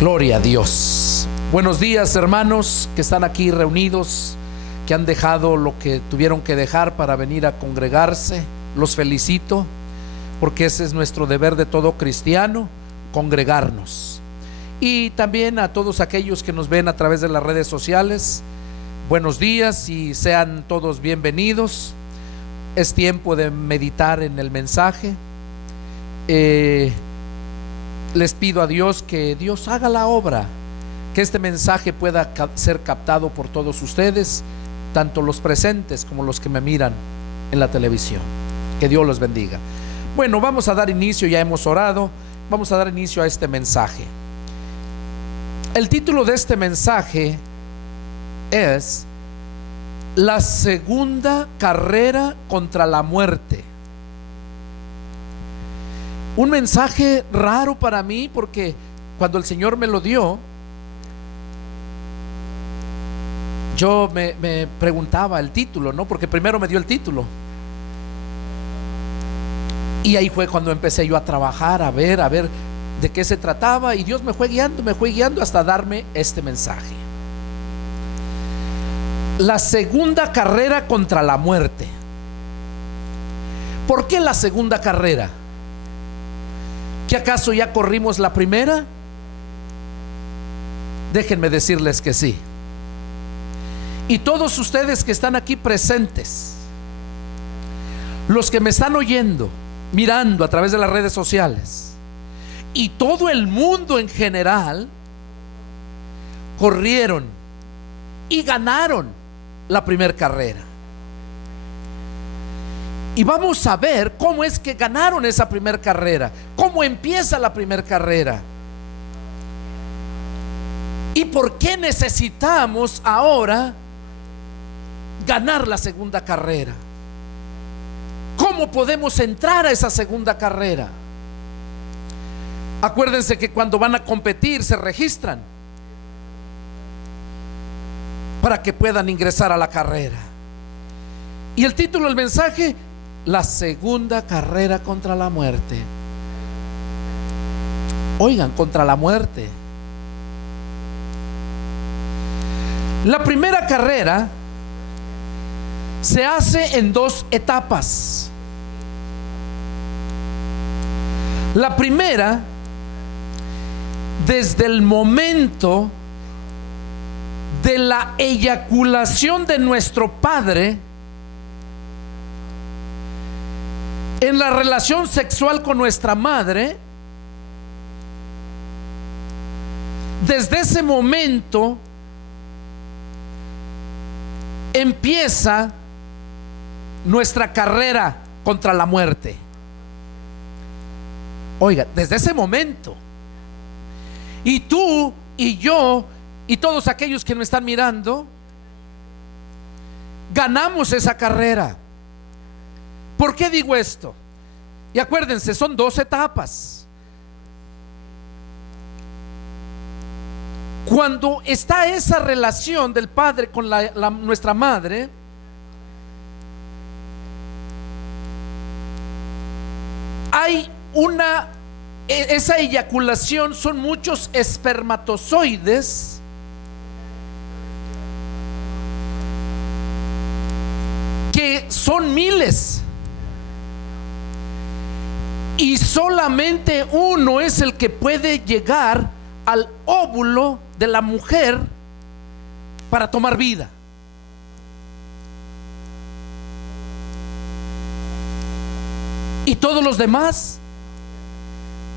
Gloria a Dios. Buenos días, hermanos que están aquí reunidos, que han dejado lo que tuvieron que dejar para venir a congregarse. Los felicito, porque ese es nuestro deber de todo cristiano, congregarnos. Y también a todos aquellos que nos ven a través de las redes sociales, buenos días y sean todos bienvenidos. Es tiempo de meditar en el mensaje. Les pido a Dios que Dios haga la obra, que este mensaje pueda ser captado por todos ustedes, tanto los presentes como los que me miran en la televisión. Que Dios los bendiga. Bueno, vamos a dar inicio, ya hemos orado, vamos a dar inicio a este mensaje. El título de este mensaje es La segunda carrera contra la muerte. Un mensaje raro para mí, porque cuando el Señor me lo dio, yo me preguntaba el título, ¿no? Porque primero me dio el título. Y ahí fue cuando empecé yo a trabajar, a ver de qué se trataba. Y Dios me fue guiando hasta darme este mensaje. La segunda carrera contra la muerte. ¿Por qué la segunda carrera? ¿Qué acaso ya corrimos la primera? Déjenme decirles que sí. Y todos ustedes que están aquí presentes, los que me están oyendo, mirando a través de las redes sociales, y todo el mundo en general, corrieron y ganaron la primera carrera. Y vamos a ver cómo es que ganaron esa primera carrera, cómo empieza la primera carrera y por qué necesitamos ahora ganar la segunda carrera. ¿Cómo podemos entrar a esa segunda carrera? Acuérdense que cuando van a competir se registran para que puedan ingresar a la carrera. Y el título del mensaje: la segunda carrera contra la muerte. Oigan, contra la muerte. La primera carrera se hace en dos etapas. La primera, desde el momento de la eyaculación de nuestro padre en la relación sexual con nuestra madre. Desde ese momento empieza nuestra carrera contra la muerte. Oiga, desde ese momento. Y tú y yo y todos aquellos que me están mirando, ganamos esa carrera. ¿Por qué digo esto? Y acuérdense, son dos etapas. Cuando está esa relación del padre con nuestra madre, hay esa eyaculación, son muchos espermatozoides que son miles. Y solamente uno es el que puede llegar al óvulo de la mujer para tomar vida. Y todos los demás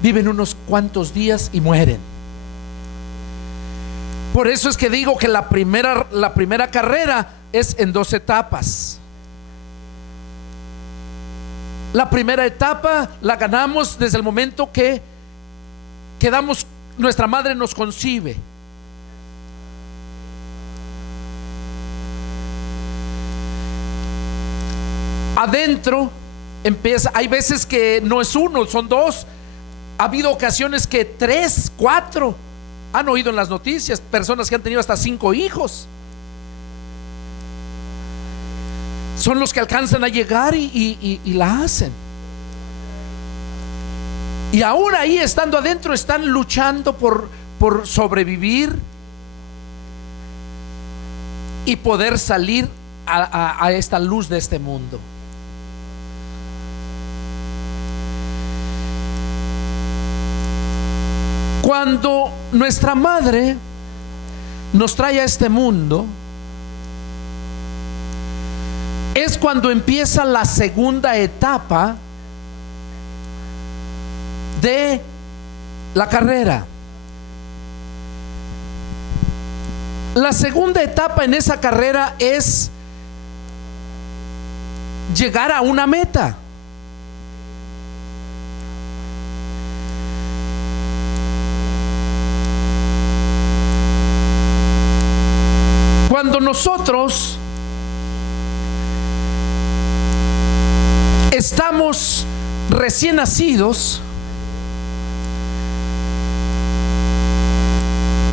viven unos cuantos días y mueren. Por eso es que digo que la primera carrera es en dos etapas. La primera etapa la ganamos desde el momento que nuestra madre nos concibe. Adentro empieza, hay veces que no es uno, son dos. Ha habido ocasiones que 3, 4, han oído en las noticias, personas que han tenido hasta 5 hijos. Son los que alcanzan a llegar y la hacen. Y aún ahí estando adentro están luchando por por sobrevivir y poder salir a esta luz de este mundo. Cuando nuestra madre nos trae a este mundo, es cuando empieza la segunda etapa de la carrera. La segunda etapa en esa carrera es llegar a una meta. Cuando nosotros estamos recién nacidos,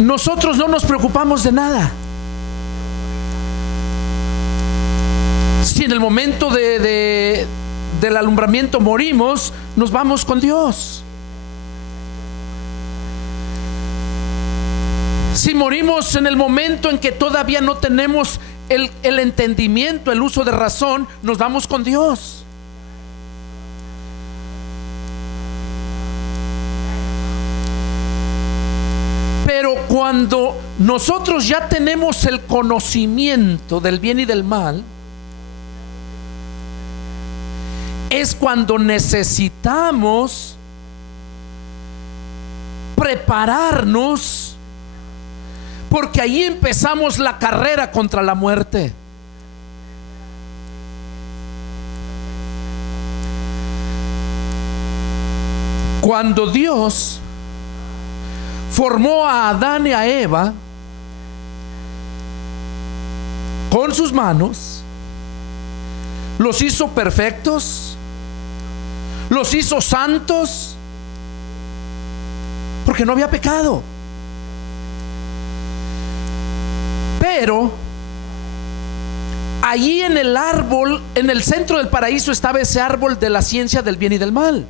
nosotros no nos preocupamos de nada. Si en el momento del alumbramiento morimos, nos vamos con Dios. Si morimos en el momento en que todavía no tenemos el entendimiento, el uso de razón, nos vamos con Dios. Pero cuando nosotros ya tenemos el conocimiento del bien y del mal, es cuando necesitamos prepararnos, porque ahí empezamos la carrera contra la muerte. Cuando Dios formó a Adán y a Eva con sus manos, los hizo perfectos, los hizo santos, porque no había pecado. Pero allí en el árbol, en el centro del paraíso, estaba ese árbol de la ciencia del bien y del mal.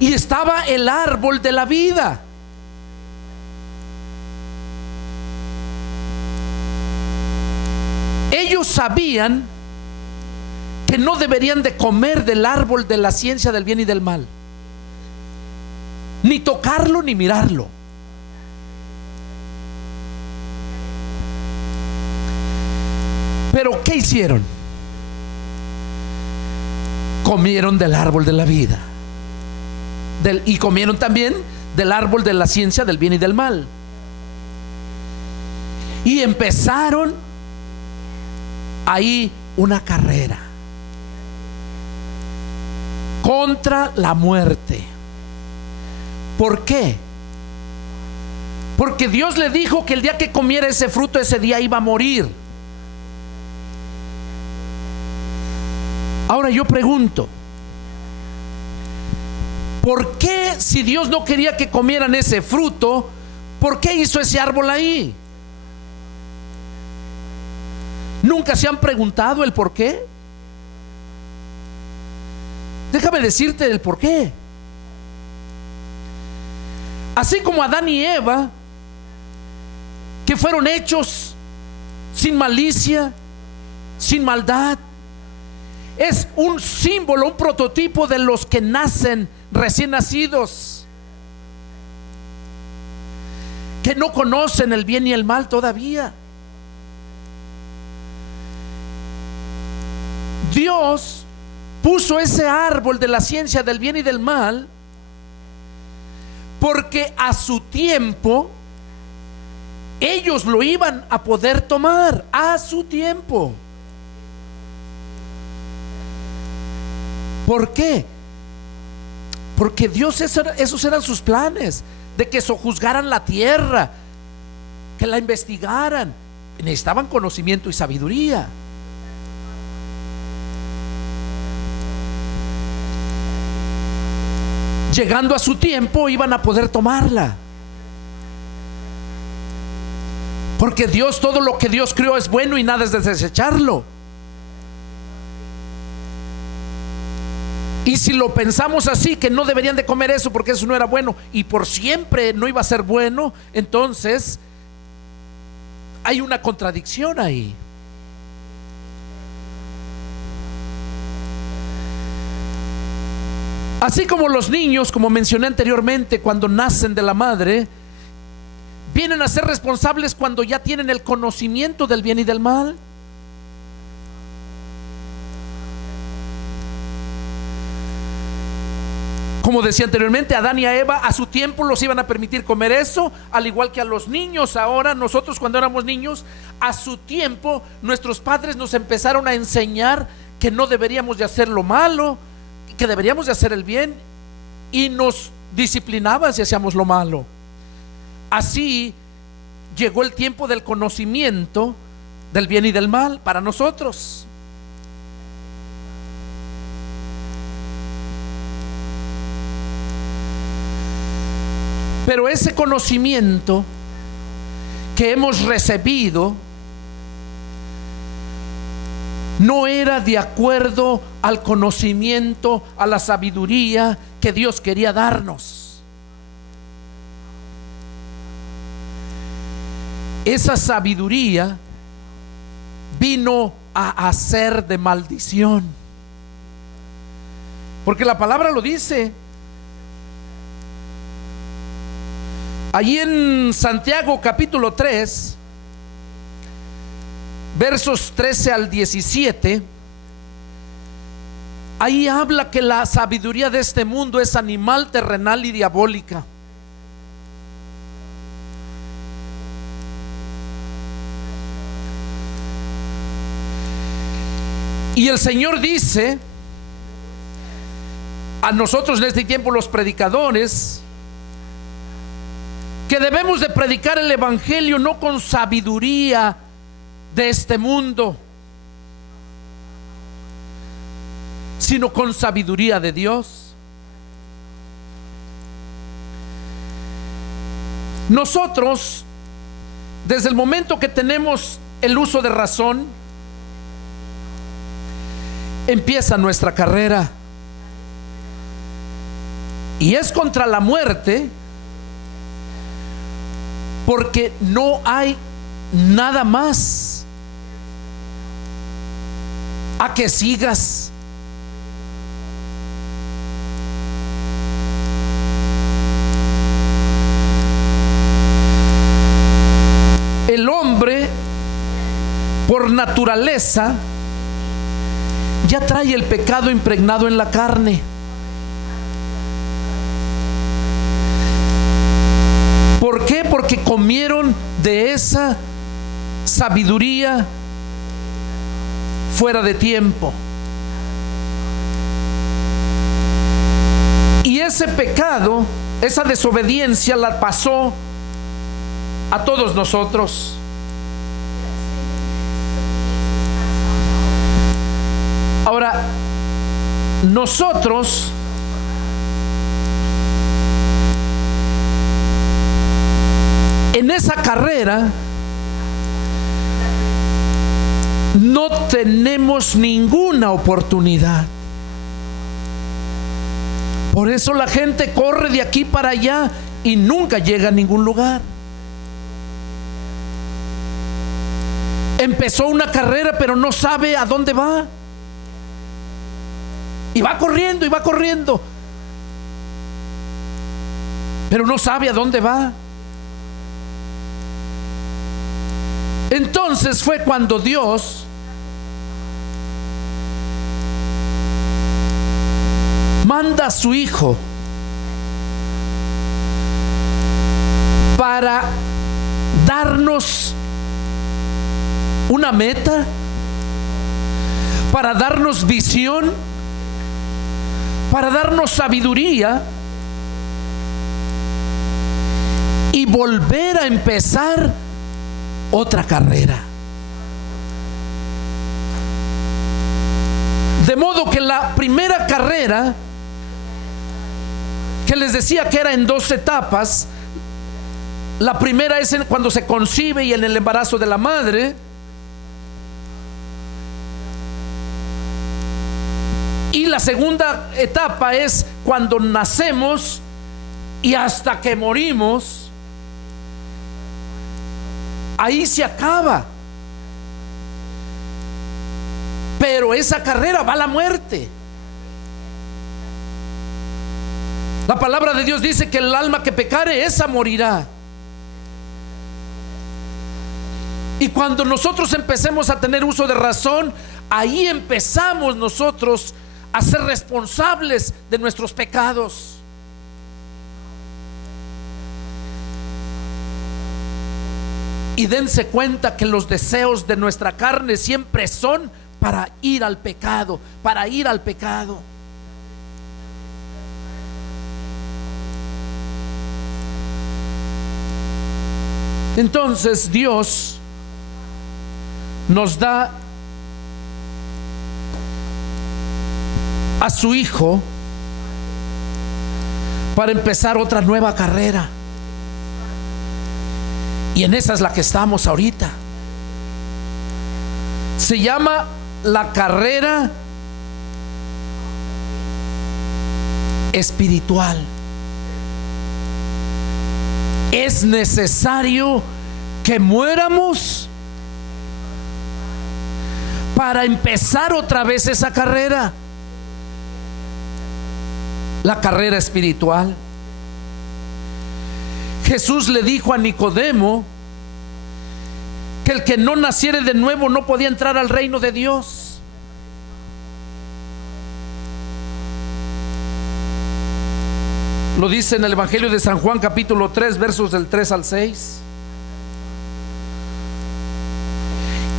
Y estaba el árbol de la vida. Ellos sabían que no deberían de comer del árbol de la ciencia del bien y del mal, ni tocarlo ni mirarlo. Pero ¿qué hicieron? Comieron del árbol de la vida, y comieron también del árbol de la ciencia del bien y del mal. Y empezaron ahí una carrera contra la muerte. ¿Por qué? Porque Dios le dijo que el día que comiera ese fruto, ese día iba a morir. Ahora yo pregunto, ¿por qué, si Dios no quería que comieran ese fruto, por qué hizo ese árbol ahí? ¿Nunca se han preguntado el por qué? Déjame decirte el por qué. Así como Adán y Eva, que fueron hechos sin malicia, sin maldad, es un símbolo, un prototipo de los que nacen recién nacidos, que no conocen el bien y el mal todavía. Dios puso ese árbol de la ciencia del bien y del mal porque a su tiempo ellos lo iban a poder tomar, a su tiempo. ¿Por qué? Porque Dios, esos eran sus planes, de que sojuzgaran la tierra, que la investigaran. Necesitaban conocimiento y sabiduría. Llegando a su tiempo iban a poder tomarla, porque Dios, todo lo que Dios creó es bueno y nada es de desecharlo. Y si lo pensamos así, que no deberían de comer eso porque eso no era bueno y por siempre no iba a ser bueno, entonces hay una contradicción ahí. Así como los niños, como mencioné anteriormente, cuando nacen de la madre, vienen a ser responsables cuando ya tienen el conocimiento del bien y del mal. Como decía anteriormente, a Adán y a Eva a su tiempo los iban a permitir comer eso, al igual que a los niños. Ahora nosotros, cuando éramos niños, a su tiempo nuestros padres nos empezaron a enseñar que no deberíamos de hacer lo malo, que deberíamos de hacer el bien, y nos disciplinaban si hacíamos lo malo. Así llegó el tiempo del conocimiento del bien y del mal para nosotros. Pero ese conocimiento que hemos recibido no era de acuerdo al conocimiento, a la sabiduría que Dios quería darnos. Esa sabiduría vino a hacer de maldición, porque la palabra lo dice. Allí en Santiago capítulo 3, versos 13 al 17, ahí habla que la sabiduría de este mundo es animal, terrenal y diabólica. Y el Señor dice a nosotros en este tiempo, los predicadores, que debemos de predicar el evangelio no con sabiduría de este mundo, sino con sabiduría de Dios. Nosotros, desde el momento que tenemos el uso de razón, empieza nuestra carrera, y es contra la muerte, porque no hay nada más a que sigas. El hombre, por naturaleza, ya trae el pecado impregnado en la carne. ¿Por qué? Porque comieron de esa sabiduría fuera de tiempo. Y ese pecado, esa desobediencia la pasó a todos nosotros. Ahora, nosotros en esa carrera no tenemos ninguna oportunidad. Por eso la gente corre de aquí para allá y nunca llega a ningún lugar. Empezó una carrera pero no sabe a dónde va, y va corriendo y va corriendo, pero no sabe a dónde va. Entonces fue cuando Dios manda a su Hijo para darnos una meta, para darnos visión, para darnos sabiduría y volver a empezar otra carrera. De modo que la primera carrera, que les decía que era en 2 etapas, la primera es cuando se concibe y en el embarazo de la madre. Y la segunda etapa es cuando nacemos y hasta que morimos. Ahí se acaba. Pero esa carrera va a la muerte. La palabra de Dios dice que el alma que pecare, esa morirá. Y cuando nosotros empecemos a tener uso de razón, ahí empezamos nosotros a ser responsables de nuestros pecados. Y dense cuenta que los deseos de nuestra carne siempre son para ir al pecado, para ir al pecado. Entonces Dios nos da a su Hijo para empezar otra nueva carrera. Y en esa es la que estamos ahorita. Se llama la carrera espiritual. Es necesario que muéramos para empezar otra vez esa carrera. La carrera espiritual. Jesús le dijo a Nicodemo que el que no naciere de nuevo no podía entrar al reino de Dios. Lo dice en el Evangelio de San Juan capítulo 3 versos del 3 al 6.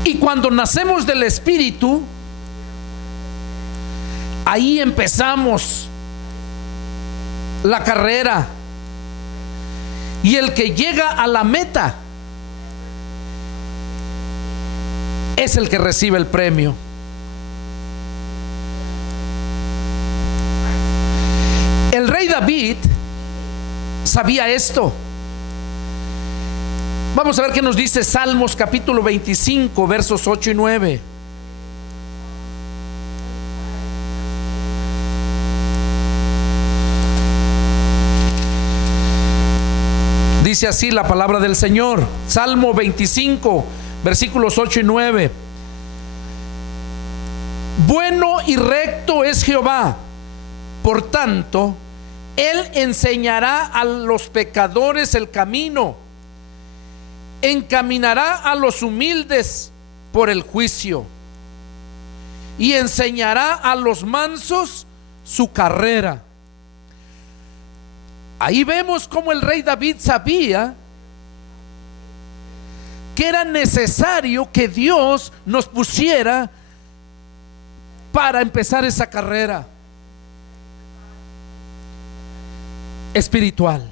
Y cuando nacemos del Espíritu, ahí empezamos la carrera. Y el que llega a la meta es el que recibe el premio. El rey David sabía esto. Vamos a ver qué nos dice Salmos capítulo 25 versos 8 y 9. Dice así la palabra del Señor. Salmo 25 versículos 8 y 9. Bueno y recto es Jehová, por tanto Él enseñará a los pecadores el camino, encaminará a los humildes por el juicio, y enseñará a los mansos su carrera. Ahí vemos cómo el rey David sabía que era necesario que Dios nos pusiera para empezar esa carrera espiritual.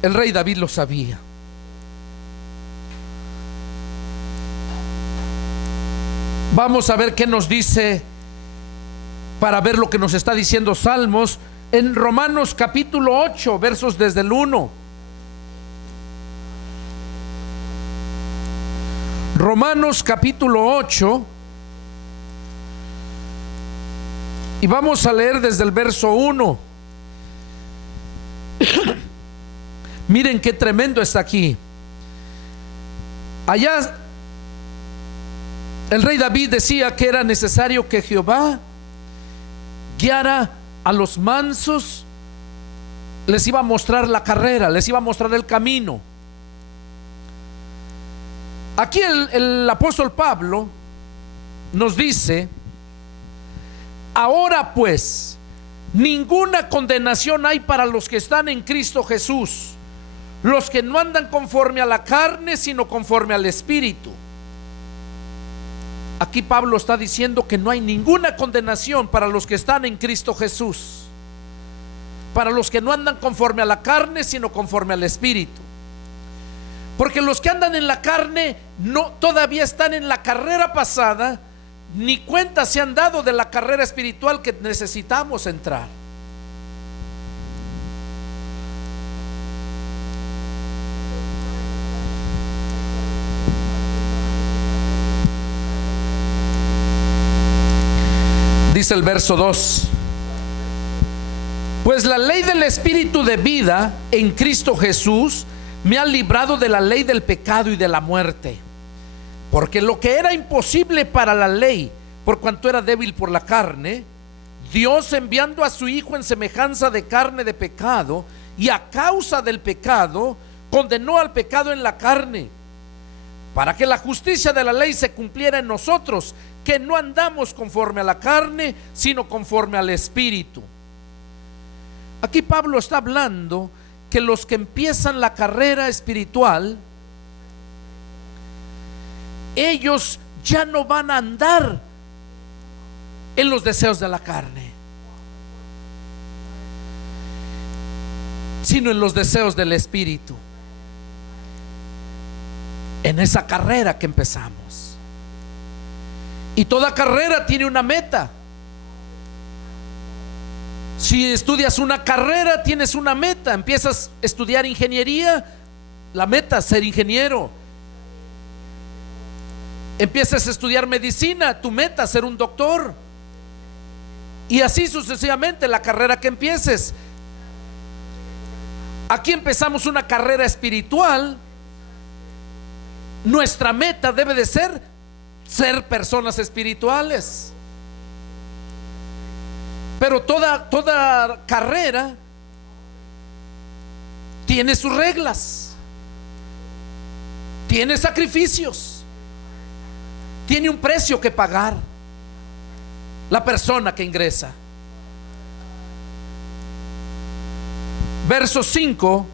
El rey David lo sabía. Vamos a ver qué nos dice, para ver lo que nos está diciendo Salmos, en Romanos capítulo 8 versos desde el 1. Romanos capítulo 8, y vamos a leer desde el verso 1. Miren qué tremendo está aquí. Allá el rey David decía que era necesario que Jehová guiara a los mansos, les iba a mostrar la carrera, les iba a mostrar el camino. Aquí el apóstol Pablo nos dice: ahora pues, ninguna condenación hay para los que están en Cristo Jesús, los que no andan conforme a la carne, sino conforme al Espíritu. Aquí Pablo está diciendo que no hay ninguna condenación para los que están en Cristo Jesús, para los que no andan conforme a la carne, sino conforme al Espíritu. Porque los que andan en la carne no, todavía están en la carrera pasada, ni cuenta se han dado de la carrera espiritual que necesitamos entrar. Dice el verso 2: pues la ley del Espíritu de vida en Cristo Jesús me ha librado de la ley del pecado y de la muerte. Porque lo que era imposible para la ley, por cuanto era débil por la carne, Dios, enviando a su Hijo en semejanza de carne de pecado, y a causa del pecado condenó al pecado en la carne, para que la justicia de la ley se cumpliera en nosotros, que no andamos conforme a la carne, sino conforme al Espíritu. Aquí Pablo está hablando que los que empiezan la carrera espiritual, ellos ya no van a andar en los deseos de la carne, sino en los deseos del Espíritu, en esa carrera que empezamos. Y toda carrera tiene una meta. Si estudias una carrera, tienes una meta. Empiezas a estudiar ingeniería, la meta es ser ingeniero. Empiezas a estudiar medicina, tu meta es ser un doctor. Y así sucesivamente, la carrera que empieces. Aquí empezamos una carrera espiritual. Nuestra meta debe de ser personas espirituales. Pero toda carrera tiene sus reglas, tiene sacrificios, tiene un precio que pagar la persona que ingresa. Verso 5,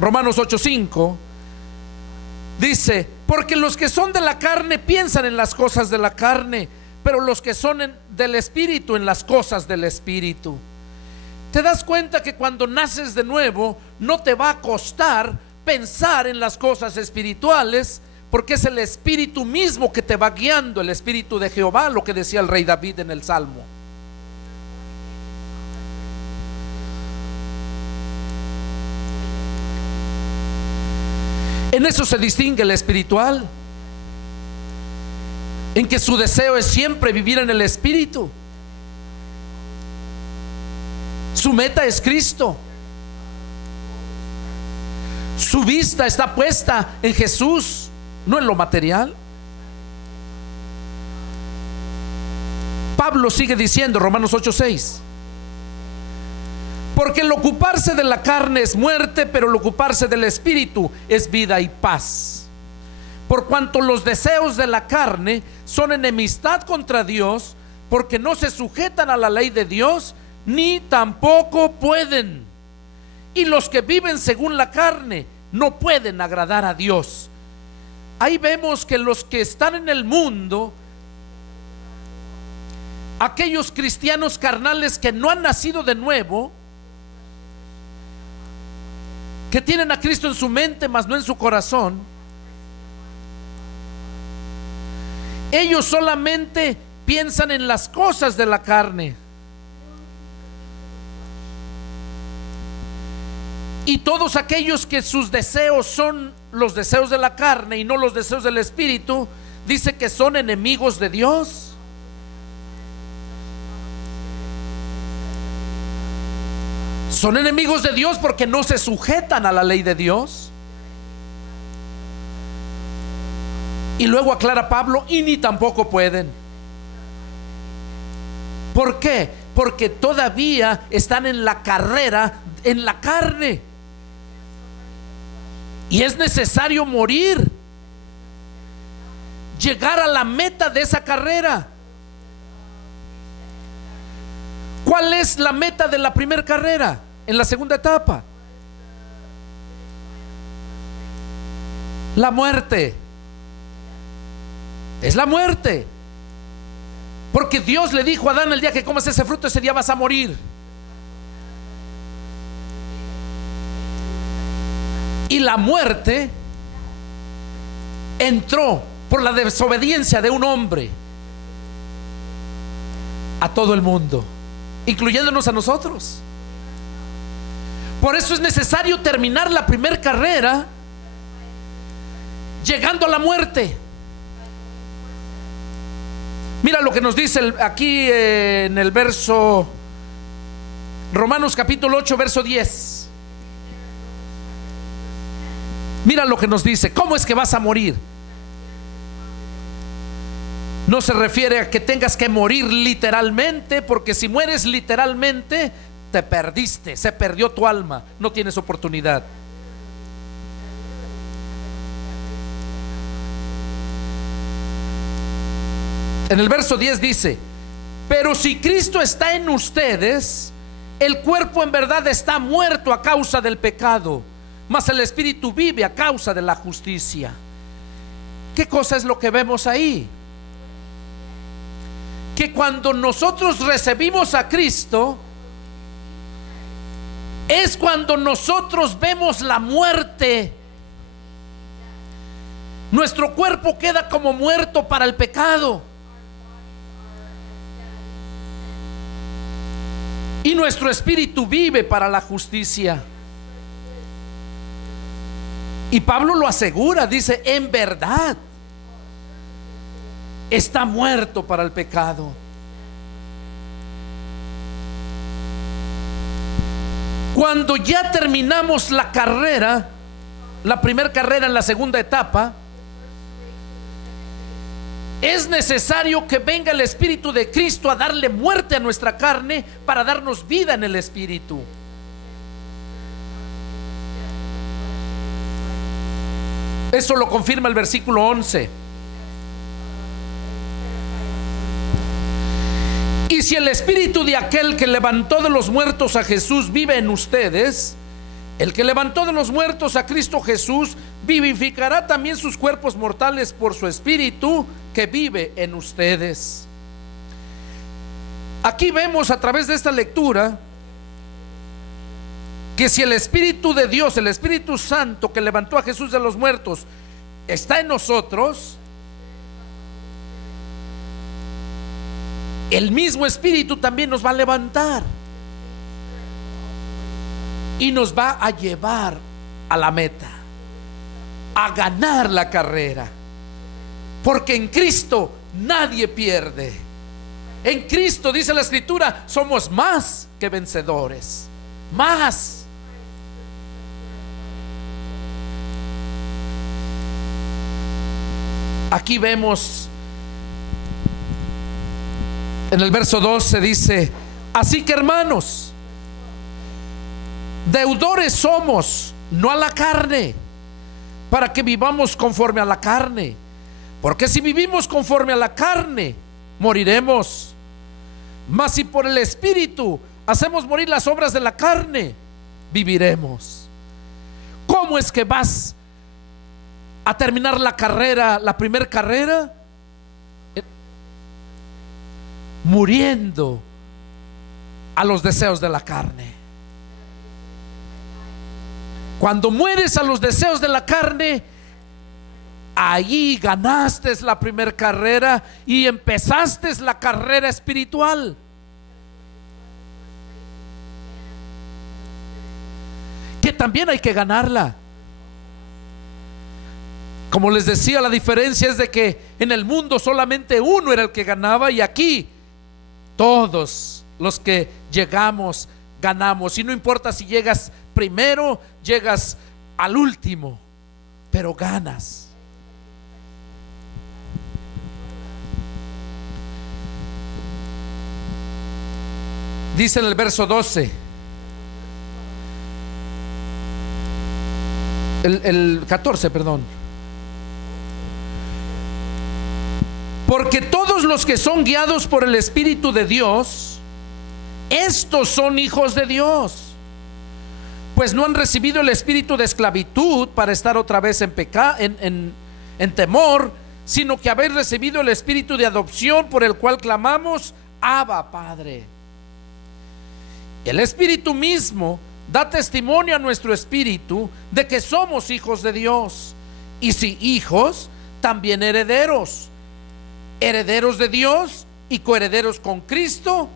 Romanos 8:5 dice: porque los que son de la carne piensan en las cosas de la carne, pero los que son del Espíritu en las cosas del Espíritu. Te das cuenta que cuando naces de nuevo no te va a costar pensar en las cosas espirituales, porque es el Espíritu mismo que te va guiando, el Espíritu de Jehová, lo que decía el rey David en el Salmo. En eso se distingue el espiritual, en que su deseo es siempre vivir en el Espíritu. Su meta es Cristo. Su vista está puesta en Jesús, no en lo material. Pablo sigue diciendo, Romanos 8:6: porque el ocuparse de la carne es muerte, pero el ocuparse del Espíritu es vida y paz. Por cuanto los deseos de la carne son enemistad contra Dios, porque no se sujetan a la ley de Dios, ni tampoco pueden. Y los que viven según la carne no pueden agradar a Dios. Ahí vemos que los que están en el mundo, aquellos cristianos carnales que no han nacido de nuevo, que tienen a Cristo en su mente mas no en su corazón, ellos solamente piensan en las cosas de la carne. Y todos aquellos que sus deseos son los deseos de la carne y no los deseos del Espíritu, dice que son enemigos de Dios. Son enemigos de Dios porque no se sujetan a la ley de Dios. Y luego aclara Pablo: y ni tampoco pueden. ¿Por qué? Porque todavía están en la carrera, en la carne. Y es necesario morir, llegar a la meta de esa carrera. ¿Cuál es la meta de la primera carrera? En la segunda etapa, la muerte. Es la muerte. Porque Dios le dijo a Adán: el día que comas ese fruto, ese día vas a morir. Y la muerte entró por la desobediencia de un hombre a todo el mundo, incluyéndonos a nosotros. Por eso es necesario terminar la primera carrera llegando a la muerte. Mira lo que nos dice aquí en el verso Romanos capítulo 8 verso 10. Mira lo que nos dice. ¿Cómo es que vas a morir? No se refiere a que tengas que morir literalmente, porque si mueres literalmente te perdiste, se perdió tu alma, no tienes oportunidad. En el verso 10 dice: pero si Cristo está en ustedes, el cuerpo en verdad está muerto a causa del pecado, mas el espíritu vive a causa de la justicia. ¿Qué cosa es lo que vemos ahí? Que cuando nosotros recibimos a Cristo, es cuando nosotros vemos la muerte. Nuestro cuerpo queda como muerto para el pecado, y nuestro espíritu vive para la justicia. Y Pablo lo asegura, dice: en verdad está muerto para el pecado. Cuando ya terminamos la carrera, la primera carrera en la segunda etapa, es necesario que venga el Espíritu de Cristo a darle muerte a nuestra carne para darnos vida en el Espíritu. Eso lo confirma el versículo 11. Y si el espíritu de aquel que levantó de los muertos a Jesús vive en ustedes, el que levantó de los muertos a Cristo Jesús vivificará también sus cuerpos mortales por su espíritu que vive en ustedes. Aquí vemos a través de esta lectura que si el Espíritu de Dios, el Espíritu Santo que levantó a Jesús de los muertos, está en nosotros, el mismo Espíritu también nos va a levantar y nos va a llevar a la meta, a ganar la carrera, porque en Cristo nadie pierde. En Cristo, dice la Escritura, somos más que vencedores, más. Aquí vemos en el verso 12, dice: así que, hermanos, deudores somos, no a la carne, para que vivamos conforme a la carne, porque si vivimos conforme a la carne, moriremos. Mas si por el Espíritu hacemos morir las obras de la carne, viviremos. ¿Cómo es que vas a terminar la carrera, la primera carrera? Muriendo a los deseos de la carne. Cuando mueres a los deseos de la carne, ahí ganaste la primera carrera y empezaste la carrera espiritual. Que también hay que ganarla. Como les decía, la diferencia es de que en el mundo solamente uno era el que ganaba, y aquí todos los que llegamos ganamos. Y no importa si llegas primero, llegas al último, pero ganas. Dice en el verso 12, el 14, perdón: porque todos los que son guiados por el Espíritu de Dios, estos son hijos de Dios. Pues no han recibido el espíritu de esclavitud para estar otra vez en temor, sino que habéis recibido el espíritu de adopción, por el cual clamamos: Abba, Padre. El Espíritu mismo da testimonio a nuestro espíritu de que somos hijos de Dios, y si hijos, también herederos, herederos de Dios y coherederos con Cristo,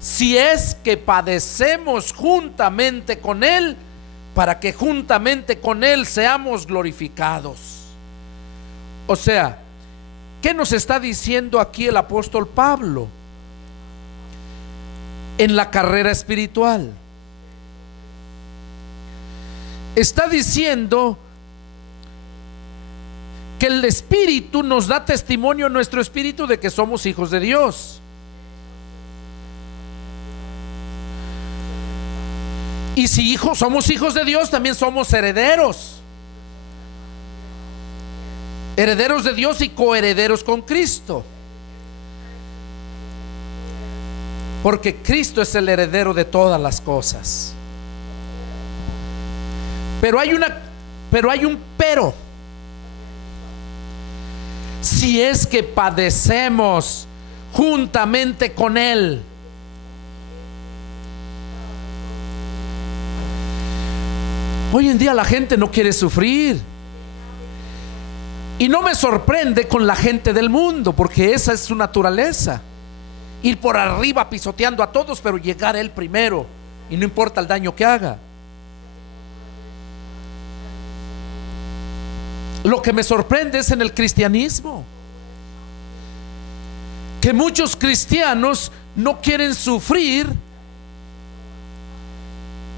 si es que padecemos juntamente con Él, para que juntamente con Él seamos glorificados. O sea, ¿Qué nos está diciendo aquí el apóstol Pablo en la carrera espiritual? Está diciendo que el Espíritu nos da testimonio a nuestro espíritu de que somos hijos de Dios. Y si somos hijos de Dios, también somos herederos. Herederos de Dios y coherederos con Cristo. Porque Cristo es el heredero de todas las cosas. Pero hay un pero. Si es que padecemos juntamente con Él. Hoy en día la gente no quiere sufrir. Y no me sorprende con la gente del mundo, porque esa es su naturaleza. Ir por arriba pisoteando a todos, pero llegar Él primero, y no importa el daño que haga. Lo que me sorprende es en el cristianismo, que muchos cristianos no quieren sufrir,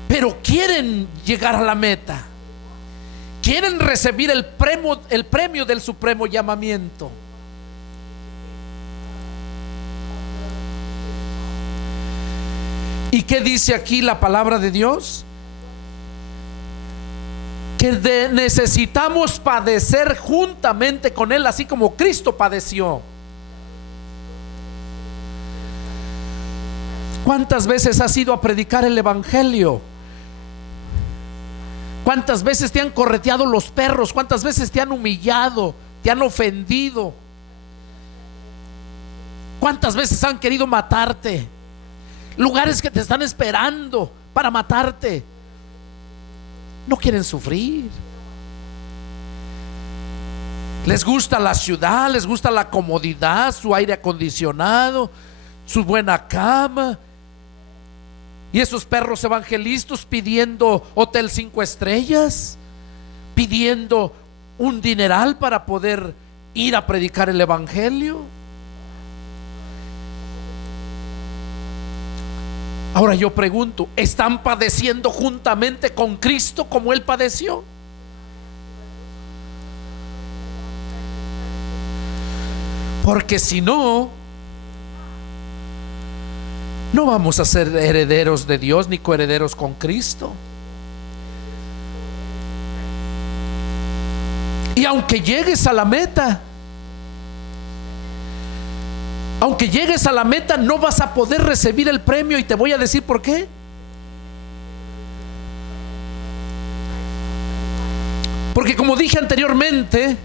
pero quieren llegar a la meta. Quieren recibir el premio del supremo llamamiento. ¿Y qué dice aquí la palabra de Dios? Que necesitamos padecer juntamente con Él, así como Cristo padeció. ¿Cuántas veces has ido a predicar el evangelio? ¿Cuántas veces te han correteado los perros? ¿Cuántas veces te han humillado? ¿Te han ofendido? ¿Cuántas veces han querido matarte? Lugares que te están esperando para matarte. No quieren sufrir. Les gusta la ciudad, les gusta la comodidad, su aire acondicionado, su buena cama. Y esos perros evangelistas pidiendo hotel 5 estrellas, pidiendo un dineral para poder ir a predicar el evangelio. Ahora yo pregunto, ¿están padeciendo juntamente con Cristo como Él padeció? Porque si no, no vamos a ser herederos de Dios ni coherederos con Cristo. Y aunque llegues a la meta, no vas a poder recibir el premio, y te voy a decir por qué. Porque como dije anteriormente,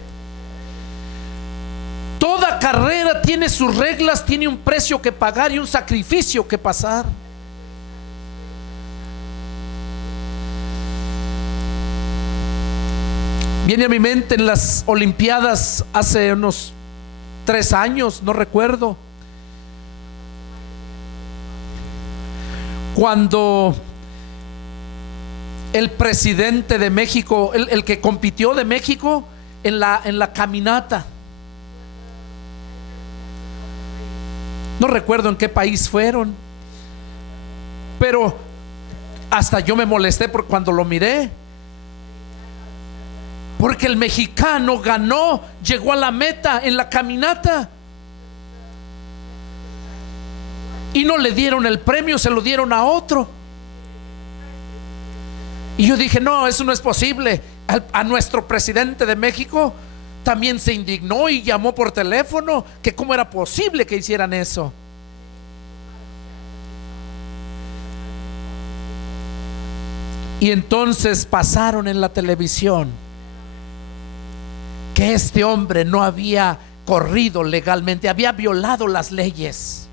toda carrera tiene sus reglas, tiene un precio que pagar y un sacrificio que pasar. Viene a mi mente en las Olimpiadas hace unos 3 años, no recuerdo, cuando el presidente de México, el que compitió de México en la caminata, no recuerdo en qué país fueron, pero hasta yo me molesté cuando lo miré, porque el mexicano ganó, llegó a la meta en la caminata y no le dieron el premio, se lo dieron a otro. Y yo dije, no, eso no es posible. A nuestro presidente de México también se indignó y llamó por teléfono que cómo era posible que hicieran eso. Y entonces pasaron en la televisión que este hombre no había corrido legalmente, había violado las leyes.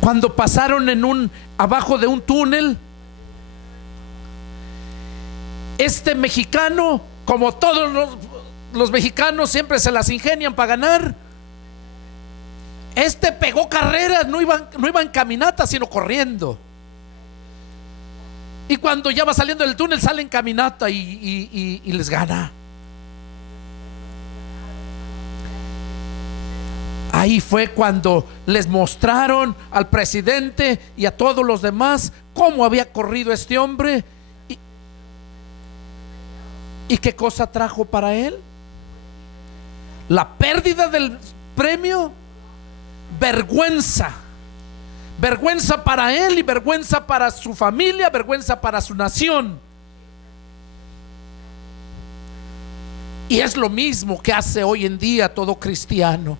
Cuando pasaron abajo de un túnel, este mexicano, como todos los mexicanos, siempre se las ingenian para ganar. Este pegó carreras, no iba en caminata, sino corriendo. Y cuando ya va saliendo del túnel, sale en caminata y les gana. Ahí fue cuando les mostraron al presidente y a todos los demás cómo había corrido este hombre y qué cosa trajo para él. La pérdida del premio, vergüenza. Vergüenza para él y vergüenza para su familia, vergüenza para su nación. Y es lo mismo que hace hoy en día todo cristiano,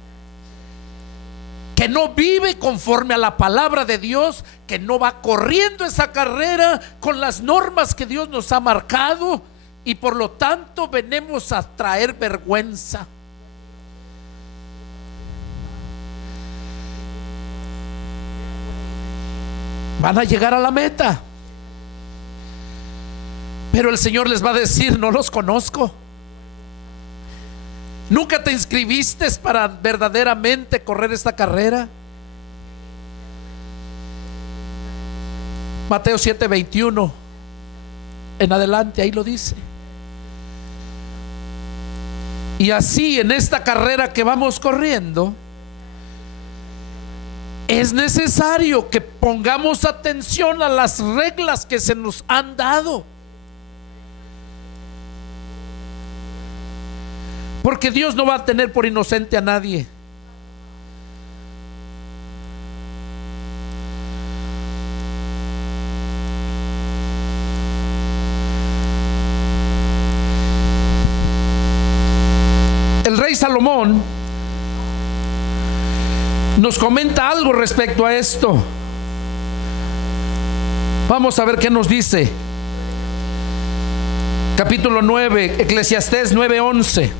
que no vive conforme a la palabra de Dios, que no va corriendo esa carrera con las normas que Dios nos ha marcado, y por lo tanto venimos a traer vergüenza. Van a llegar a la meta, pero el Señor les va a decir: no los conozco. ¿Nunca te inscribiste para verdaderamente correr esta carrera? Mateo 7:21 en adelante, ahí lo dice. Y así, en esta carrera que vamos corriendo, es necesario que pongamos atención a las reglas que se nos han dado, porque Dios no va a tener por inocente a nadie. El rey Salomón nos comenta algo respecto a esto. Vamos a ver qué nos dice. Capítulo 9, Eclesiastés 9:11.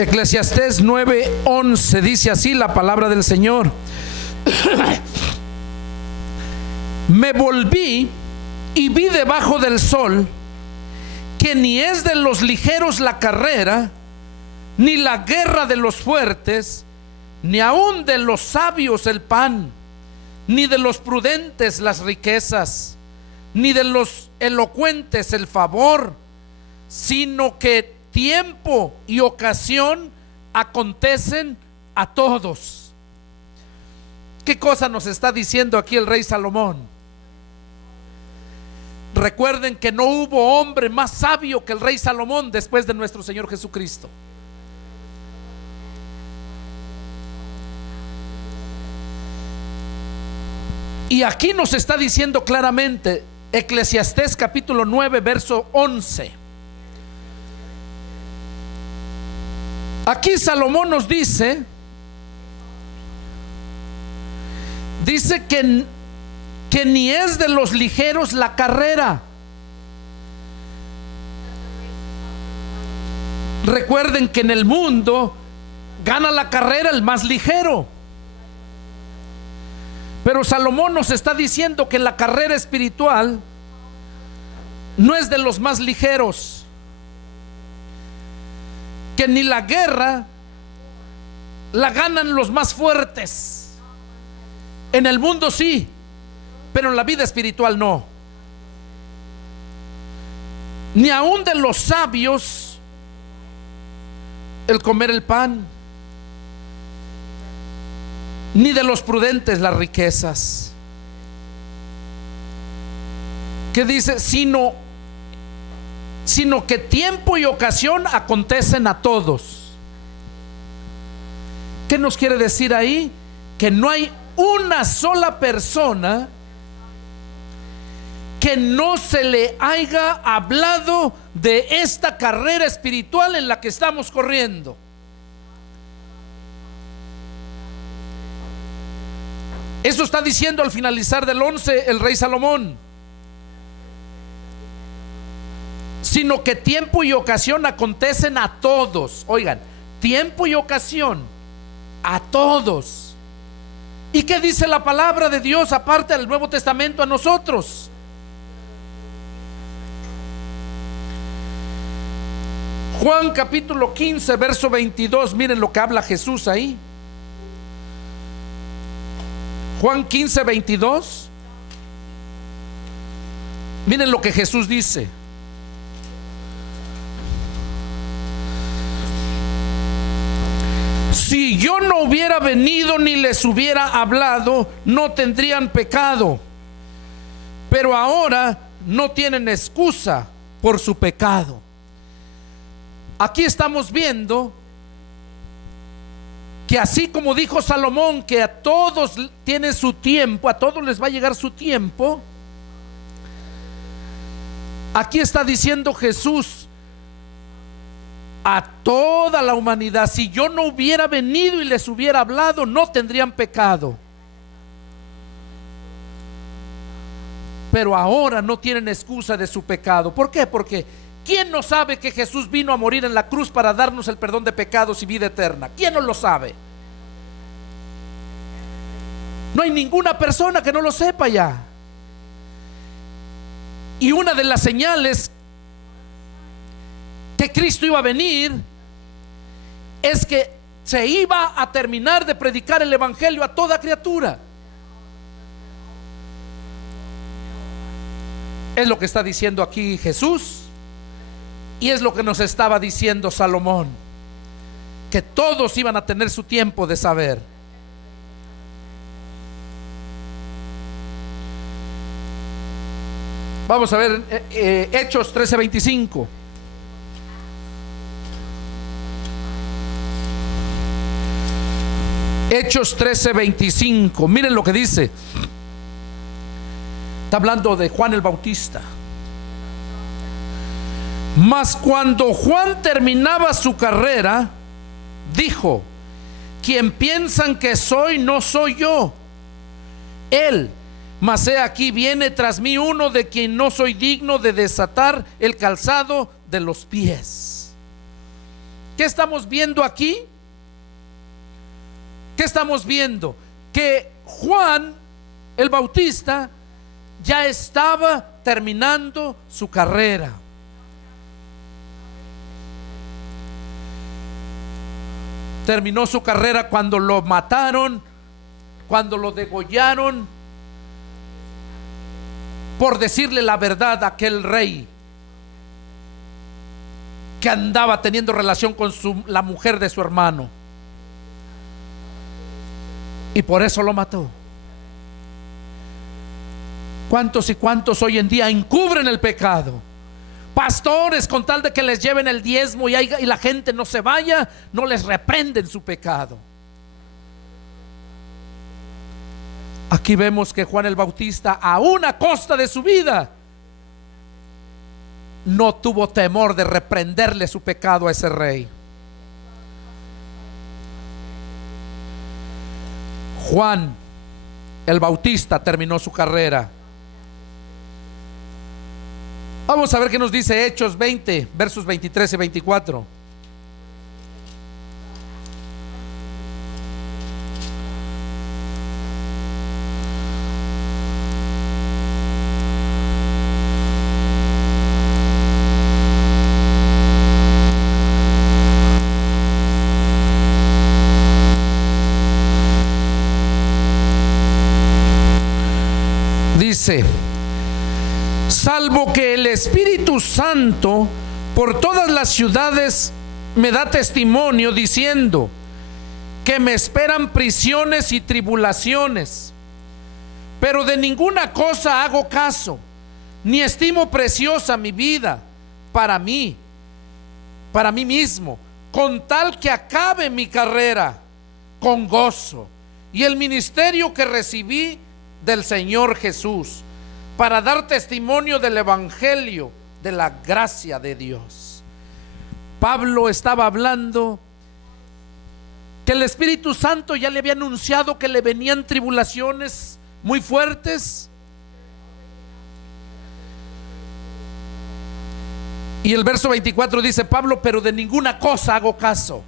Eclesiastés 9:11 dice así la palabra del Señor: me volví y vi debajo del sol que ni es de los ligeros la carrera, ni la guerra de los fuertes, ni aun de los sabios el pan, ni de los prudentes las riquezas, ni de los elocuentes el favor, sino que tiempo y ocasión acontecen a todos. ¿Qué cosa nos está diciendo aquí el rey Salomón? Recuerden que no hubo hombre más sabio que el rey Salomón después de nuestro Señor Jesucristo. Y aquí nos está diciendo claramente, Eclesiastés capítulo 9 verso 11. Aquí Salomón nos dice que ni es de los ligeros la carrera. Recuerden que en el mundo gana la carrera el más ligero, pero Salomón nos está diciendo que la carrera espiritual no es de los más ligeros, que ni la guerra la ganan los más fuertes. En el mundo sí, pero en la vida espiritual no. Ni aun de los sabios el comer el pan, ni de los prudentes las riquezas. ¿Qué dice? Sino que tiempo y ocasión acontecen a todos. ¿Qué nos quiere decir ahí? Que no hay una sola persona que no se le haya hablado de esta carrera espiritual en la que estamos corriendo. Eso está diciendo al finalizar del 11 el rey Salomón. Sino que tiempo y ocasión acontecen a todos. Oigan, tiempo y ocasión a todos. ¿Y qué dice la palabra de Dios aparte del Nuevo Testamento a nosotros? Juan capítulo 15 verso 22. Miren lo que habla Jesús ahí. Juan 15, 22. Miren lo que Jesús dice. Si yo no hubiera venido ni les hubiera hablado, no tendrían pecado. Pero ahora no tienen excusa por su pecado. Aquí estamos viendo que así como dijo Salomón, que a todos tienen su tiempo, a todos les va a llegar su tiempo. Aquí está diciendo Jesús a toda la humanidad: si yo no hubiera venido y les hubiera hablado, no tendrían pecado. Pero ahora no tienen excusa de su pecado. ¿Por qué? Porque ¿quién no sabe que Jesús vino a morir en la cruz para darnos el perdón de pecados y vida eterna? ¿Quién no lo sabe? No hay ninguna persona que no lo sepa ya. Y una de las señales que Cristo iba a venir es que se iba a terminar de predicar el evangelio a toda criatura. Es lo que está diciendo aquí Jesús, y es lo que nos estaba diciendo Salomón, que todos iban a tener su tiempo de saber. Vamos a ver Hechos 13:25. Hechos 13:25. Miren lo que dice. Está hablando de Juan el Bautista. Mas cuando Juan terminaba su carrera, dijo: quien piensan que soy, no soy yo él, mas he aquí viene tras mí uno de quien no soy digno de desatar el calzado de los pies. ¿Qué estamos viendo aquí? ¿Qué estamos viendo? Que Juan el Bautista ya estaba terminando su carrera. Terminó su carrera cuando lo mataron, cuando lo degollaron por decirle la verdad a aquel rey que andaba teniendo relación con la mujer de su hermano, y por eso lo mató. ¿Cuántos y cuántos hoy en día encubren el pecado? Pastores, con tal de que les lleven el diezmo y la gente no se vaya, no les reprenden su pecado. Aquí vemos que Juan el Bautista, aún a costa de su vida, no tuvo temor de reprenderle su pecado a ese rey. Juan el Bautista terminó su carrera. Vamos a ver qué nos dice Hechos 20, versos 23 y 24. Dice: salvo que el Espíritu Santo por todas las ciudades me da testimonio diciendo que me esperan prisiones y tribulaciones, pero de ninguna cosa hago caso, ni estimo preciosa mi vida para mí mismo, con tal que acabe mi carrera con gozo y el ministerio que recibí del Señor Jesús, para dar testimonio del evangelio de la gracia de Dios. Pablo estaba hablando que el Espíritu Santo ya le había anunciado que le venían tribulaciones muy fuertes. Y el verso 24 dice Pablo: pero de ninguna cosa hago caso.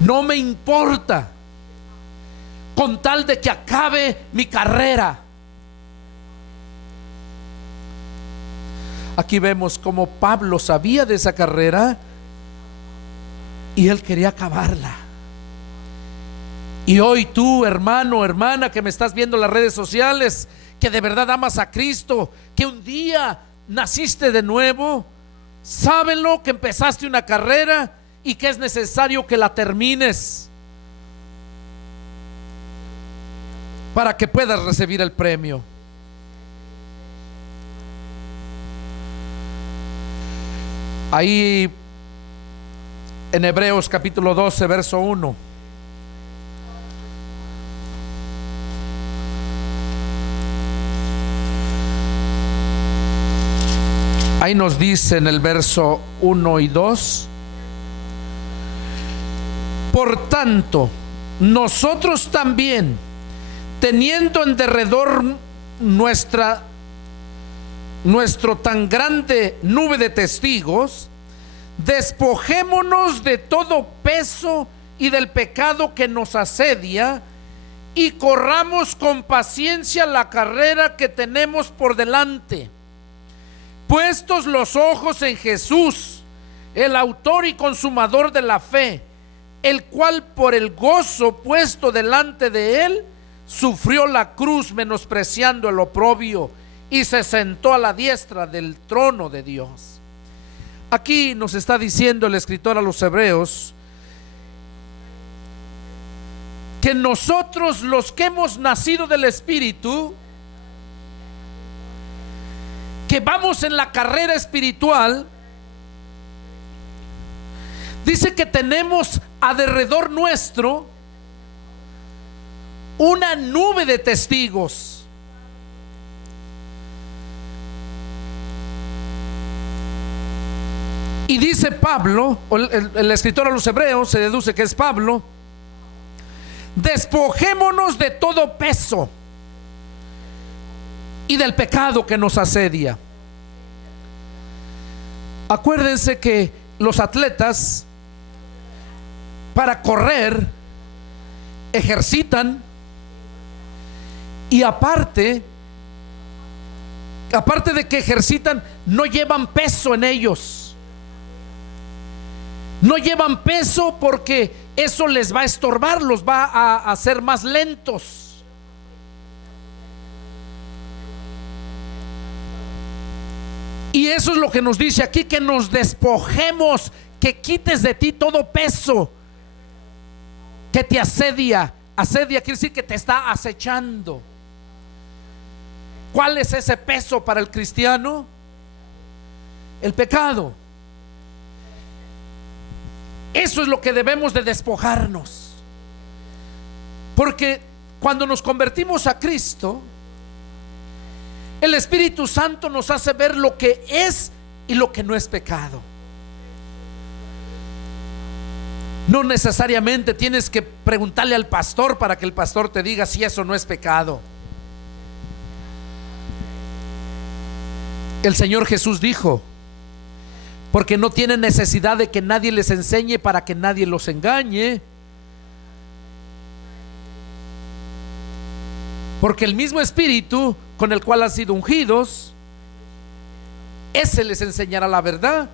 No me importa, con tal de que acabe mi carrera. Aquí vemos cómo Pablo sabía de esa carrera y él quería acabarla. Y hoy tú, hermano, hermana, que me estás viendo en las redes sociales, que de verdad amas a Cristo, que un día naciste de nuevo, sábelo, que empezaste una carrera y que es necesario que la termines para que puedas recibir el premio. Ahí en Hebreos capítulo 12, verso 1. Ahí nos dice en el verso 1 y 2: por tanto, nosotros también, teniendo en derredor nuestro tan grande nube de testigos, despojémonos de todo peso y del pecado que nos asedia, y corramos con paciencia la carrera que tenemos por delante, puestos los ojos en Jesús, el autor y consumador de la fe, el cual por el gozo puesto delante de él sufrió la cruz, menospreciando el oprobio, y se sentó a la diestra del trono de Dios. Aquí nos está diciendo el escritor a los Hebreos que nosotros, los que hemos nacido del Espíritu, que vamos en la carrera espiritual, dice que tenemos alrededor nuestro una nube de testigos. Y dice Pablo, el escritor a los Hebreos, se deduce que es Pablo: despojémonos de todo peso y del pecado que nos asedia. Acuérdense que los atletas, para correr, ejercitan, y aparte de que ejercitan, no llevan peso en ellos. No llevan peso porque eso les va a estorbar, los va a hacer más lentos. Y eso es lo que nos dice aquí, que nos despojemos, que quites de ti todo peso que te asedia. Asedia quiere decir que te está acechando. ¿Cuál es ese peso para el cristiano? El pecado. Eso es lo que debemos de despojarnos, porque cuando nos convertimos a Cristo, el Espíritu Santo nos hace ver lo que es y lo que no es pecado. No necesariamente tienes que preguntarle al pastor para que el pastor te diga si eso no es pecado. El Señor Jesús dijo: porque no tienen necesidad de que nadie les enseñe para que nadie los engañe. Porque el mismo Espíritu con el cual han sido ungidos, ese les enseñará la verdad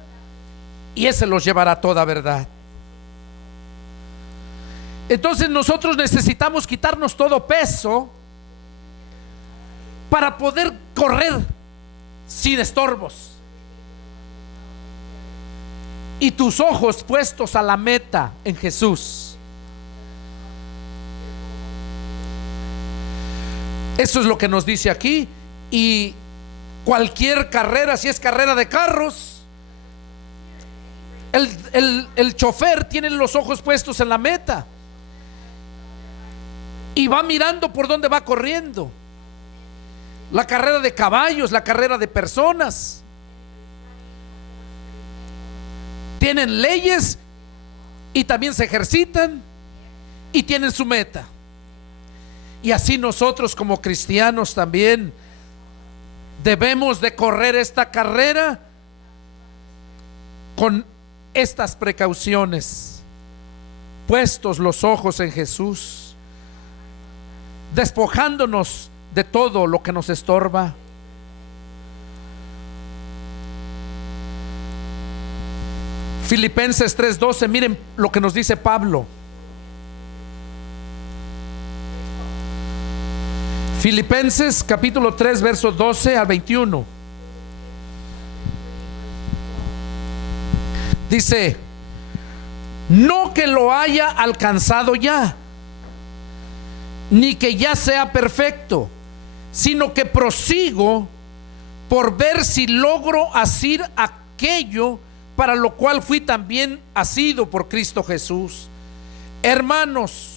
y ese los llevará a toda verdad. Entonces nosotros necesitamos quitarnos todo peso para poder correr sin estorbos. Y tus ojos puestos a la meta en Jesús. Eso es lo que nos dice aquí. Y cualquier carrera, si es carrera de carros, el chofer tiene los ojos puestos en la meta y va mirando por dónde va corriendo. La carrera de caballos, la carrera de personas, tienen leyes y también se ejercitan y tienen su meta. Y así nosotros como cristianos también debemos de correr esta carrera con estas precauciones, puestos los ojos en Jesús, despojándonos de todo lo que nos estorba. Filipenses 3:12, miren lo que nos dice Pablo: Filipenses capítulo 3 versos 12 al 21. Dice: no que lo haya alcanzado ya, ni que ya sea perfecto, sino que prosigo por ver si logro hacer aquello para lo cual fui también asido por Cristo Jesús. Hermanos,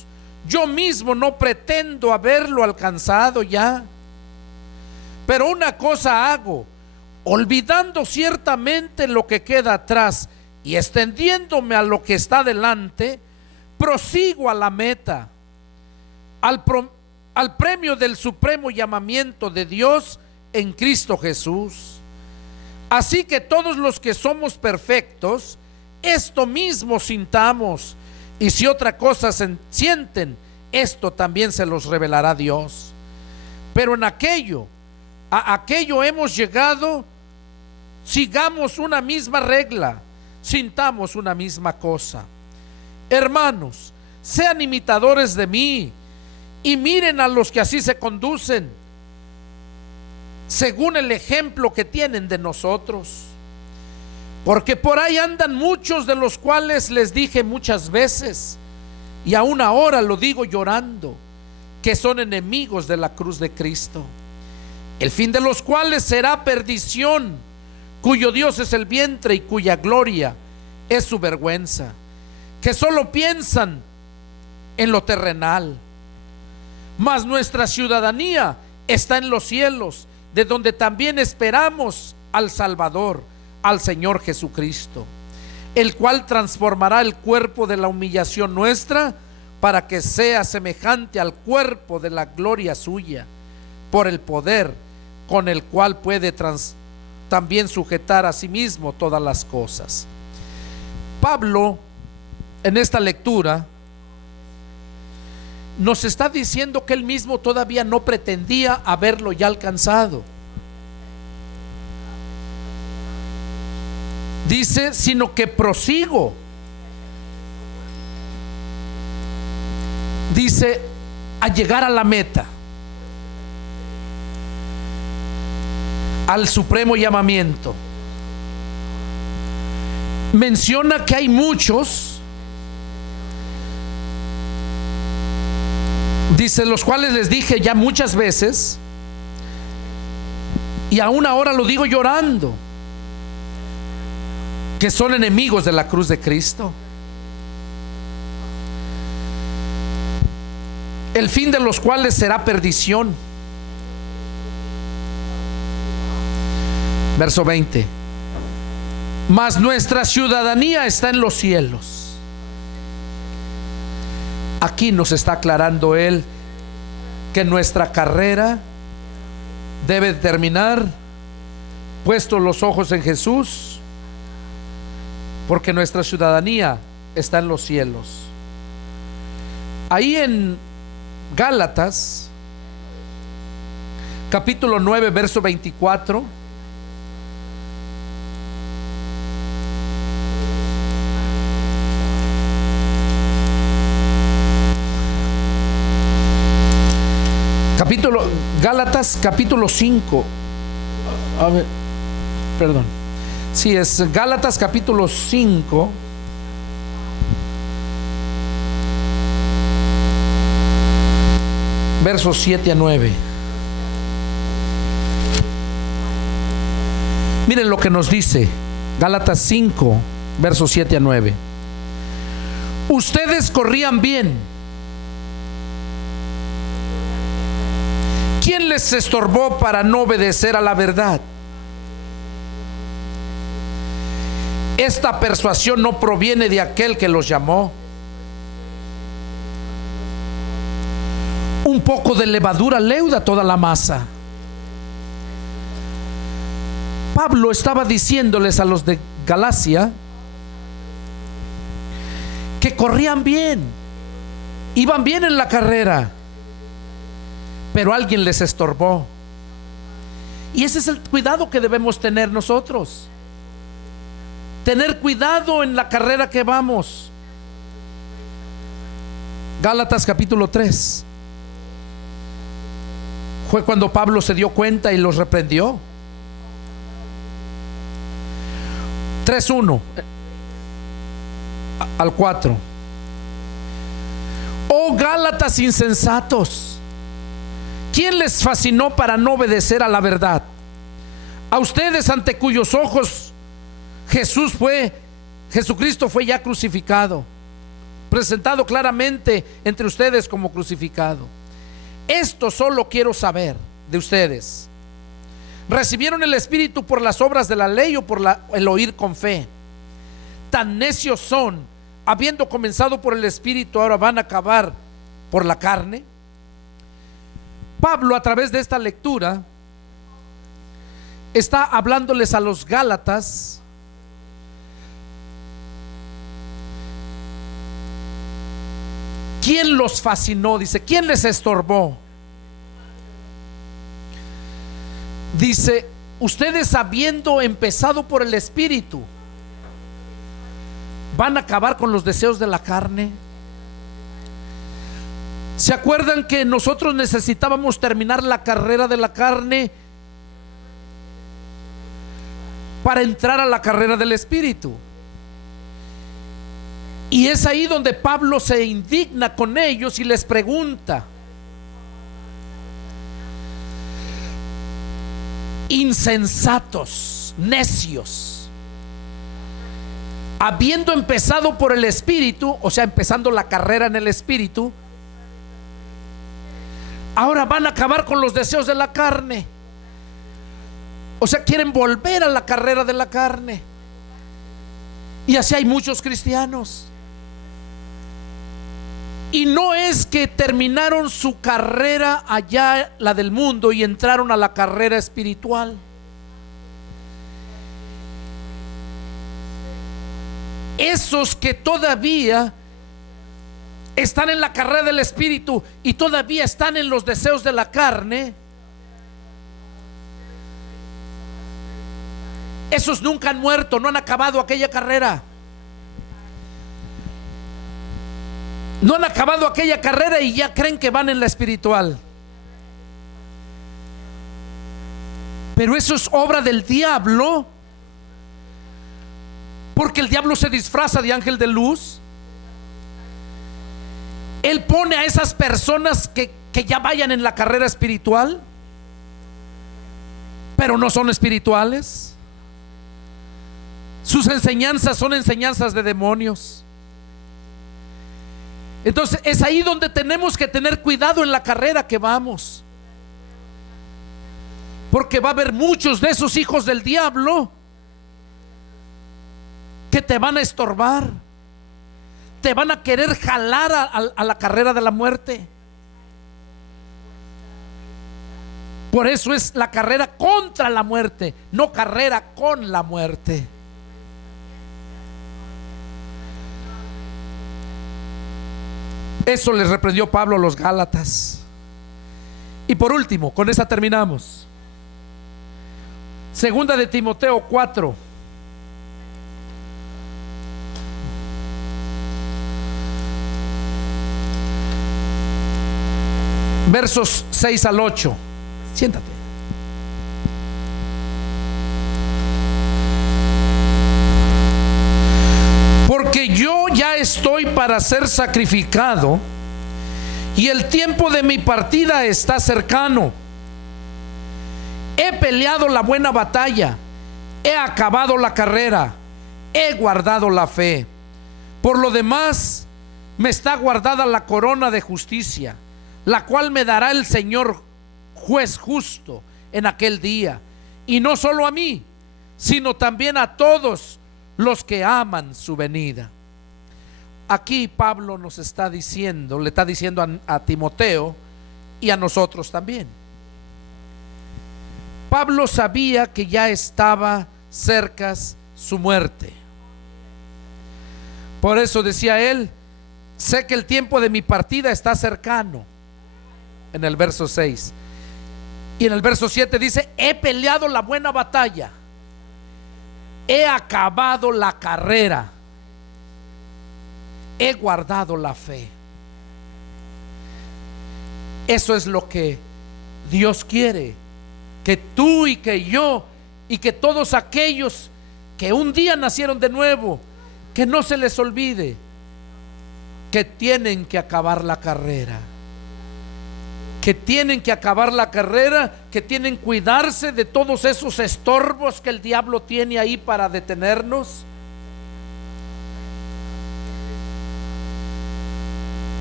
yo mismo no pretendo haberlo alcanzado ya, pero una cosa hago, olvidando ciertamente lo que queda atrás y extendiéndome a lo que está delante, prosigo a la meta, al premio del supremo llamamiento de Dios en Cristo Jesús. Así que todos los que somos perfectos, esto mismo sintamos, y si otra cosa sienten, esto también se los revelará Dios. Pero a aquello hemos llegado, sigamos una misma regla, sintamos una misma cosa. Hermanos, sean imitadores de mí y miren a los que así se conducen, según el ejemplo que tienen de nosotros. Porque por ahí andan muchos, de los cuales les dije muchas veces, y aún ahora lo digo llorando, que son enemigos de la cruz de Cristo, el fin de los cuales será perdición, cuyo Dios es el vientre y cuya gloria es su vergüenza, que solo piensan en lo terrenal. Mas nuestra ciudadanía está en los cielos, de donde también esperamos al Salvador, al Señor Jesucristo, el cual transformará el cuerpo de la humillación nuestra para que sea semejante al cuerpo de la gloria suya, por el poder con el cual puede también sujetar a sí mismo todas las cosas. Pablo, en esta lectura, nos está diciendo que él mismo todavía no pretendía haberlo ya alcanzado. Dice, sino que prosigo. Dice, a llegar a la meta, al supremo llamamiento. Menciona que hay muchos, dice, los cuales les dije ya muchas veces, y aún ahora lo digo llorando, que son enemigos de la cruz de Cristo, el fin de los cuales será perdición. Verso 20: mas nuestra ciudadanía está en los cielos. Aquí nos está aclarando él que nuestra carrera debe terminar puestos los ojos en Jesús, porque nuestra ciudadanía está en los cielos. Ahí en Gálatas capítulo 9 verso 24, Gálatas capítulo 5, a ver, perdón, sí, es Gálatas capítulo 5, versos 7 a 9. Miren lo que nos dice Gálatas 5, versos 7 a 9. Ustedes corrían bien. ¿Quién les estorbó para no obedecer a la verdad? Esta persuasión no proviene de aquel que los llamó. Un poco de levadura leuda toda la masa. Pablo estaba diciéndoles a los de Galacia que corrían bien, iban bien en la carrera, pero alguien les estorbó. Y ese es el cuidado que debemos tener nosotros. Tener cuidado en la carrera que vamos. Gálatas capítulo 3. Fue cuando Pablo se dio cuenta y los reprendió. 3:1 al 4. Oh Gálatas insensatos, ¿quién les fascinó para no obedecer a la verdad? A ustedes ante cuyos ojos Jesucristo fue ya crucificado, presentado claramente entre ustedes como crucificado. Esto solo quiero saber de ustedes: ¿recibieron el Espíritu por las obras de la ley o por el oír con fe? Tan necios son, habiendo comenzado por el Espíritu, ahora van a acabar por la carne. Pablo, a través de esta lectura, está hablándoles a los Gálatas ¿quién los fascinó? Dice, ¿quién les estorbó? Dice, ustedes habiendo empezado por el Espíritu, van a acabar con los deseos de la carne. ¿Se acuerdan que nosotros necesitábamos terminar la carrera de la carne para entrar a la carrera del Espíritu? Y es ahí donde Pablo se indigna con ellos y les pregunta: insensatos, necios, habiendo empezado por el Espíritu, o sea, empezando la carrera en el Espíritu, ahora van a acabar con los deseos de la carne. O sea, quieren volver a la carrera de la carne. Y así hay muchos cristianos. Y no es que terminaron su carrera allá, la del mundo, y entraron a la carrera espiritual. Esos que todavía están en la carrera del Espíritu y todavía están en los deseos de la carne, esos nunca han muerto, no han acabado aquella carrera. No han acabado aquella carrera y ya creen que van en la espiritual. Pero eso es obra del diablo, porque el diablo se disfraza de ángel de luz. Él pone a esas personas que ya vayan en la carrera espiritual, pero no son espirituales. Sus enseñanzas son enseñanzas de demonios. Entonces es ahí donde tenemos que tener cuidado en la carrera que vamos, porque va a haber muchos de esos hijos del diablo que te van a estorbar, te van a querer jalar a la carrera de la muerte. Por eso es la carrera contra la muerte, no carrera con la muerte. Eso les reprendió Pablo a los Gálatas. Y por último, con esa terminamos. Segunda de Timoteo 4. Versos 6 al 8. Siéntate. Porque yo ya estoy para ser sacrificado y el tiempo de mi partida está cercano. He peleado la buena batalla, he acabado la carrera, he guardado la fe. Por lo demás, me está guardada la corona de justicia, la cual me dará el Señor juez justo en aquel día, y no solo a mí, sino también a todos los que aman su venida. Aquí Pablo nos está diciendo, le está diciendo a Timoteo y a nosotros también. Pablo sabía que ya estaba cerca su muerte. Por eso decía él: sé que el tiempo de mi partida está cercano, en el verso 6. Y en el verso 7 dice: he peleado la buena batalla, he acabado la carrera, he guardado la fe. Eso es lo que Dios quiere que tú y que yo y que todos aquellos que un día nacieron de nuevo, que no se les olvide que tienen que acabar la carrera, que tienen que acabar la carrera, que tienen que cuidarse de todos esos estorbos que el diablo tiene ahí para detenernos,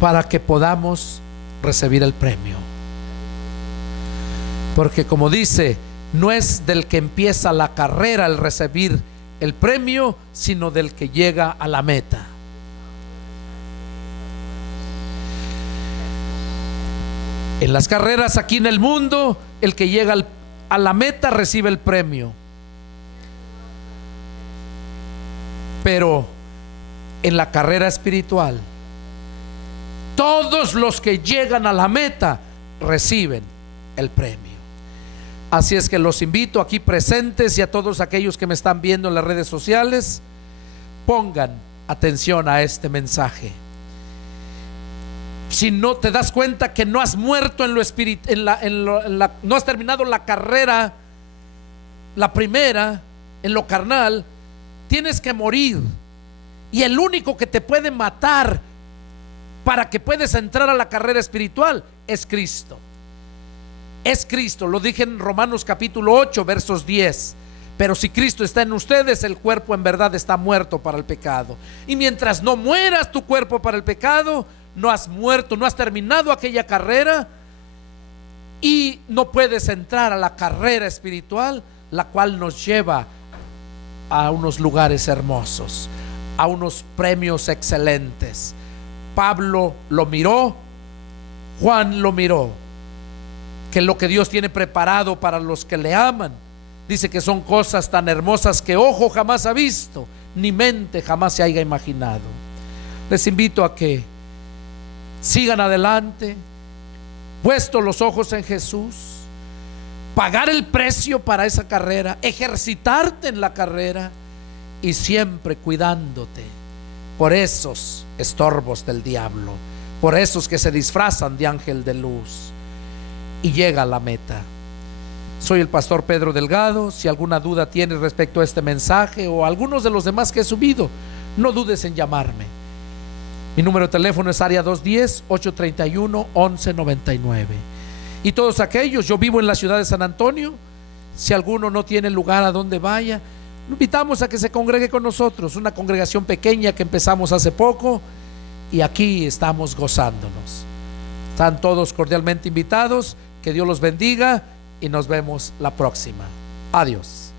para que podamos recibir el premio. Porque como dice, no es del que empieza la carrera el recibir el premio, sino del que llega a la meta. En las carreras aquí en el mundo, el que llega a la meta recibe el premio. Pero en la carrera espiritual, todos los que llegan a la meta reciben el premio. Así es que los invito aquí presentes y a todos aquellos que me están viendo en las redes sociales, pongan atención a este mensaje. Si no te das cuenta que no has muerto en lo espiritual, no has terminado la carrera, la primera, en lo carnal, tienes que morir. Y el único que te puede matar para que puedas entrar a la carrera espiritual es Cristo. Es Cristo, lo dije en Romanos capítulo 8 versos 10. Pero si Cristo está en ustedes, el cuerpo en verdad está muerto para el pecado. Y mientras no mueras tu cuerpo para el pecado, no has muerto, no has terminado aquella carrera y no puedes entrar a la carrera espiritual, la cual nos lleva a unos lugares hermosos, a unos premios excelentes. Pablo lo miró, Juan lo miró, que lo que Dios tiene preparado para los que le aman, dice que son cosas tan hermosas que ojo jamás ha visto, ni mente jamás se haya imaginado. Les invito a que sigan adelante, puestos los ojos en Jesús, pagar el precio para esa carrera, ejercitarte en la carrera y siempre cuidándote por esos estorbos del diablo, por esos que se disfrazan de ángel de luz, y llega a la meta. Soy el pastor Pedro Delgado. Si alguna duda tienes respecto a este mensaje o algunos de los demás que he subido, no dudes en llamarme. Mi número de teléfono es área 210-831-1199. Y todos aquellos, yo vivo en la ciudad de San Antonio. Si alguno no tiene lugar a donde vaya, lo invitamos a que se congregue con nosotros. Una congregación pequeña que empezamos hace poco y aquí estamos gozándonos. Están todos cordialmente invitados. Que Dios los bendiga y nos vemos la próxima. Adiós.